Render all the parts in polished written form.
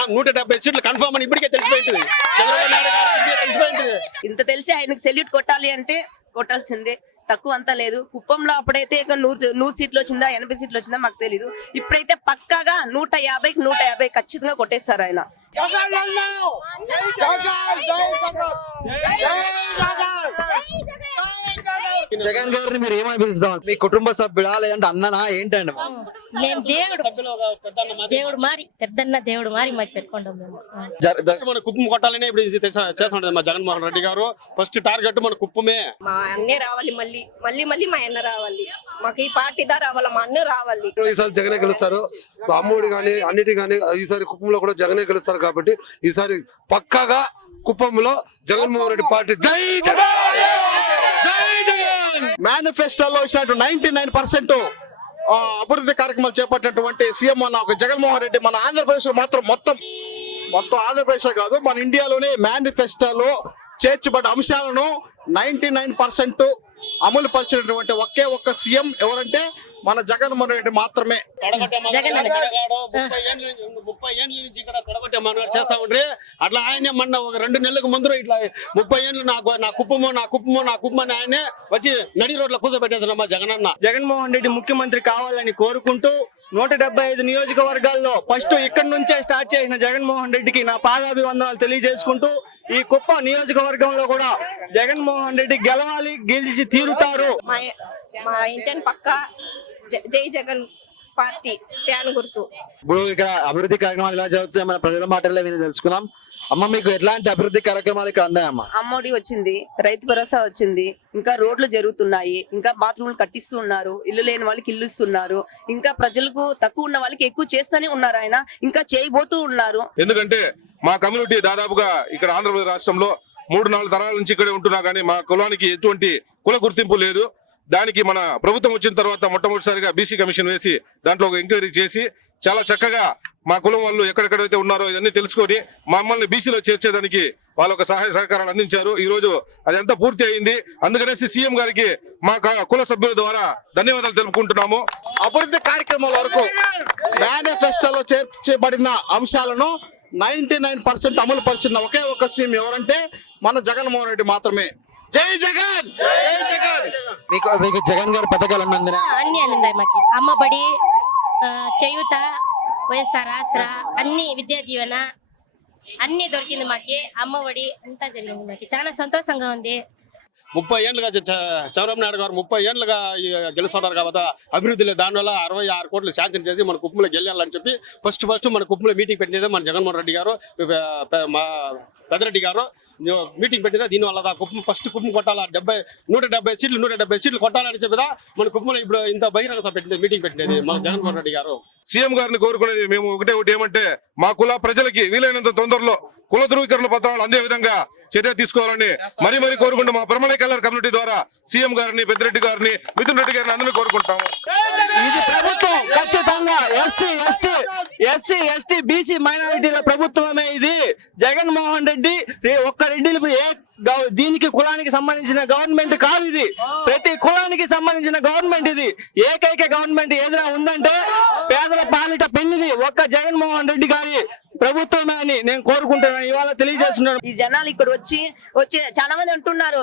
170 సీట్లు కన్ఫర్మ్ అని ఇప్పటికే తెలిసిపోయింది. చంద్రబాబు నాయుడు గారికి ఇప్పటికే తెలిసిపోయింది. ఇంత తెలిసి ఆయనకు సెల్యూట్ కొట్టాలి అంటే కొట్టాల్సిందే. తక్కువ అంతా లేదు. కుప్పంలో అప్పుడైతే 100 సీట్లు వచ్చిందా 80 సీట్లు వచ్చిందా మాకు తెలీదు. ఇప్పుడైతే పక్కాగా 150కి 150 ఖచ్చితంగా కొట్టేస్తారు ఆయన. జగన్ గారిని మీరు ఏమని పిలుస్తాం? మీ కుటుంబ సభ్యుడా లేదంటే అన్ననా ఏంటండి? మేము దేవుడు మారి పెద్దన్న దేవుడు మారి మాకు పెట్టుకుంటాం మేము. మన కుప్పం కొట్టాలనే ఇప్పుడు చేస్తుంటది మా జగన్మోహన్ రెడ్డి గారు. ఫస్ట్ టార్గెట్ మన కుప్పమే. మా అన్నే రావాలి, మళ్ళీ మా అన్న రావాలి. మాకు ఈ పార్టీ దా రావాలి, మా అన్న రావాలి. ఈసారి జగనే గెలుస్తారు. అమ్మఒడి గానీ అన్నిటి గానీ ఈసారి కుప్పంలో కూడా జగనే గెలుస్తారు కాబట్టి ఈసారి పక్కాగా కుప్పంలో జగన్మోహన్ రెడ్డి పార్టీ. జై జగన్, జై జగన్. మేనిఫెస్టోలో ఇచ్చినట్టు 99% అభివృద్ధి కార్యక్రమాలు చేపట్టినటువంటి సీఎం మన ఒక జగన్మోహన్ రెడ్డి మన ఆంధ్రప్రదేశ్ లో మాత్రం మొత్తం ఆంధ్రప్రదేశ్ కాదు మన ఇండియాలోనే మేనిఫెస్టోలో చేర్చబడ్డ అంశాలను 99% అమలు పరిచినటువంటి ఒకే ఒక్క సీఎం ఎవరంటే మన జగన్మోహన్ రెడ్డి మాత్రమే. 30 ఏళ్ళ నుంచి ఇక్కడ తడగొట్టే మనగాడు చేస్తా ఉండ్రి. అట్లా ఆయనే మొన్న ఒక 2 నెలలకు ముందు ఇట్లా 30 ఏళ్ళు నా కుప్పము అని ఆయనే వచ్చి నడి రోడ్ల కూర్చోబెట్టేస్తున్నా మా జగనన్న. జగన్మోహన్ రెడ్డి ముఖ్యమంత్రి కావాలని కోరుకుంటూ 175 నియోజకవర్గాల్లో ఫస్ట్ ఇక్కడి నుంచే స్టార్ట్ చేసిన జగన్మోహన్ రెడ్డికి నా పాదాభివందనాలు తెలియజేసుకుంటూ ఈ కుప్ప నియోజకవర్గంలో కూడా జగన్మోహన్ రెడ్డి గెలవాలి, గెలిచి తీరుతారు. మా ఇంటిని పక్క జై జగన్ పార్టీ ఫ్యాన్ గుర్తు. ఇప్పుడు ఇక్కడ అభివృద్ధి కార్యక్రమాలు ఎలా జరుగుతాయి మన ప్రజల మాటల్లో విని తెలుసుకుందాం. అమ్మ, మీకు ఎట్లాంటి అభివృద్ధి కార్యక్రమాలు ఇక్కడ అందాయమ్మా? అమ్మఒడి వచ్చింది, రైతు భరోసా వచ్చింది, ఇంకా రోడ్లు జరుగుతున్నాయి, ఇంకా బాత్రూమ్లు కట్టిస్తూ ఉన్నారు, ఇల్లు లేని వాళ్ళకి ఇల్లు ఇస్తున్నారు, ఇంకా ప్రజలకు తక్కువ ఉన్న వాళ్ళకి ఎక్కువ చేస్తూనే ఉన్నారు ఆయన, ఇంకా చేయబోతూ ఉన్నారు. ఎందుకంటే మా కమ్యూనిటీ దాదాపుగా ఇక్కడ ఆంధ్రప్రదేశ్ రాష్ట్రంలో 3-4 తరాల నుంచి ఇక్కడే ఉంటున్నా కానీ మా కులానికి ఎటువంటి కుల గుర్తింపు లేదు. దానికి మన ప్రభుత్వం వచ్చిన తర్వాత మొట్టమొదటిసారిగా బీసీ కమిషన్ వేసి దాంట్లో ఒక ఎంక్వైరీ చేసి చాలా చక్కగా మా కులం వాళ్ళు ఎక్కడెక్కడైతే ఉన్నారో ఇవన్నీ తెలుసుకొని మమ్మల్ని బీసీలో చేర్చేదానికి వాళ్ళు ఒక సహాయ సహకారాలు అందించారు. ఈ రోజు అదంతా పూర్తి అయింది. అందుకనేసి సీఎం గారికి మా కుల సభ్యుల ద్వారా ధన్యవాదాలు తెలుపుకుంటున్నాము. అభివృద్ధి కార్యక్రమాల వరకు మేనిఫెస్టోలో చేర్చబడిన అంశాలను 99% అమలు పరిచిన ఒకే ఒక సీఎం ఎవరంటే మన జగన్మోహన్ రెడ్డి మాత్రమే. జై జగన్, జై జగన్. మీకు జగన్ గారి పథకాలు అన్నీ అందినాయి మాకి. అమ్మబడి, చేయూత, వైఎస్ఆర్ ఆసరా, అన్ని విద్యా దీవెన అన్ని దొరికింది మాకి. అమ్మఒడి అంతా జరిగింది మాకి. చాలా సంతోషంగా ఉంది. 30 ఏళ్ళుగా చంద్రబాబు నాయుడు గారు 30 ఏళ్ళుగా గెలుస్తున్నారు కాబట్టి అభివృద్ధిలో దానివల్ల 66 కోట్లు శాంక్షన్ చేసి మన కుప్పంలో గెలాలని చెప్పి ఫస్ట్ మన కుప్పంలో మీటింగ్ పెట్టినదే మన జగన్మోహన్ రెడ్డి గారు, మా పెద్దరెడ్డి గారు మీటింగ్ పెట్టిందా. దీనివల్ల కుప్పం కొట్టాల 170 సీట్లు కొట్టాలని చెప్పిదా మన కుప్పంలో ఇప్పుడు ఇంత బహిరంగ సభ పెట్టింది, మీటింగ్ పెట్టినది మన జగన్మోహన్ రెడ్డి గారు. సీఎం గారిని కోరుకునేది మేము ఒకటి ఏమంటే మా కుల ప్రజలకి వీలైనంత తొందరలో కుల ధృవీకరణ పత్రాలు అందే విధంగా చర్య తీసుకోవాలని మరీ కోరుకుంటూ మా బ్రహ్మణ్య కళ్యాణ్ కమ్యూనిటీ ద్వారా సీఎం గారిని, పెద్దిరెడ్డి గారిని, మిథున్ రెడ్డి గారిని అందరినీ కోరుకుంటాము. ఇది ప్రభుత్వం ఖచ్చితంగా ఎస్సీ ఎస్టీ బీసీ మైనారిటీల ప్రభుత్వమే ఇది. జగన్మోహన్ రెడ్డి ఒక్క రెడ్డిలకు దీనికి కులానికి సంబంధించిన గవర్నమెంట్ కాదు ఇది. ప్రతి కులానికి సంబంధించిన గవర్నమెంట్ ఇది. ఏకైక గవర్నమెంట్ ఏదైనా ఉందంటే పేదల పాలిట పెన్నిది ఒక్క జగన్మోహన్ రెడ్డి గారి ప్రభుత్వమే అని నేను కోరుకుంటున్నాను, ఇవాళ తెలియజేస్తున్నాను. ఈ జనాలు ఇక్కడ వచ్చి చాలా మంది అంటున్నారు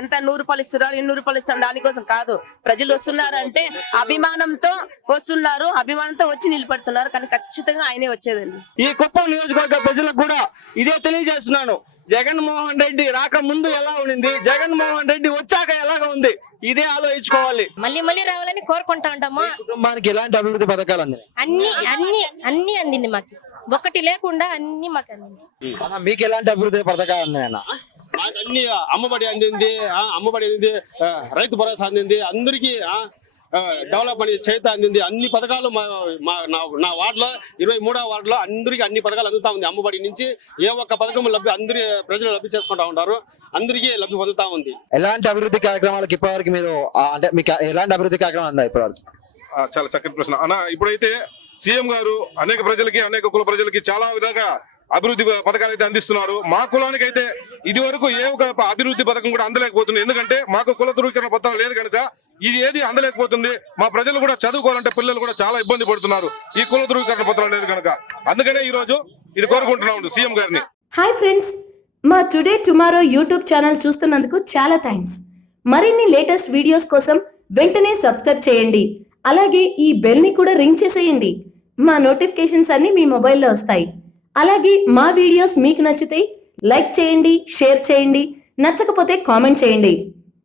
ఎంత 100 రూపాయలు ఇస్తున్నారు, 200 రూపాయలు ఇస్తున్నారు. దానికోసం కాదు, ప్రజలు వస్తున్నారు అంటే అభిమానంతో వస్తున్నారు, అభిమానంతో వచ్చి నిలబడుతున్నారు. కానీ ఖచ్చితంగా ఆయనే వచ్చేదండి. ఈ కుప్పం నియోజకవర్గ ప్రజలకు కూడా ఇదే తెలియజేస్తున్నాను. జగన్మోహన్ రెడ్డి రాకముందు ఎలా ఉండింది, జగన్మోహన్ రెడ్డి వచ్చాక ఎలాగ ఉంది, ఇదే ఆలోచించుకోవాలి. మళ్ళీ రావాలని కోరుకుంటా ఉంటాము. కుటుంబానికి ఎలాంటి అభివృద్ధి పథకాలు అందినాయి? అన్ని అందింది మాకు, ఒకటి లేకుండా అన్ని మాకు అందింది. మీకు ఎలాంటి అభివృద్ధి పథకాలు అందినాయన్నా? మాకు అన్ని అమ్మబడి అందింది, రైతు భరోసా అందింది, అందరికీ డెవలప్మెంట్ చేత అందింది. అన్ని పథకాలు నా వార్డులో 23వ వార్డులో అందరికీ అన్ని పథకాలు అందుతా ఉంది. అమ్మబడి నుంచి ఏ ఒక్క పథకం అందరి ప్రజలు లబ్ధి చేసుకుంటా ఉంటారు, అందరికీ లబ్ధి పొందుతా ఉంది. ఎలాంటి అభివృద్ధి కార్యక్రమాలకు ఇప్పటివరకు మీరు అంటే మీకు ఎలాంటి అభివృద్ధి కార్యక్రమాలు అందాయి ఇప్పటివరకు? చాలా చక్కటి ప్రశ్న అన్న. ఇప్పుడైతే సీఎం గారు అనేక ప్రజలకి, అనేక కుల ప్రజలకి చాలా విధంగా అభివృద్ధి పథకాలు అయితే అందిస్తున్నారు. మా కులానికి అయితే ఇది వరకు ఏ ఒక అభివృద్ధి పథకం కూడా అందలేకపోతుంది. ఎందుకంటే మాకు కుల ధృవీకరణ పత్రం లేదు కనుక ఇది ఏది అందలేకపోతుంది. మా ప్రజలు కూడా చదువుకోవాలంటే పిల్లలు కూడా చాలా ఇబ్బంది పడుతున్నారు, ఈ కుల ధృవీకరణ పత్రం లేదు కనుక. అందుకనే ఈ రోజు ఇది కోరుకుంటున్నాం సీఎం గారిని. హాయ్ ఫ్రెండ్స్, మా టుడే టుమారో యూట్యూబ్ ఛానల్ చూస్తున్నందుకు చాలా థ్యాంక్స్. మరిన్ని లేటెస్ట్ వీడియోస్ కోసం వెంటనే సబ్స్క్రైబ్ చేయండి. అలాగే ఈ బెల్ ని కూడా రింగ్ చేసేయండి. మా నోటిఫికేషన్స్ అన్ని మీ మొబైల్లో వస్తాయి. అలాగే మా వీడియోస్ మీకు నచ్చితే లైక్ చేయండి, షేర్ చేయండి, నచ్చకపోతే కామెంట్ చేయండి.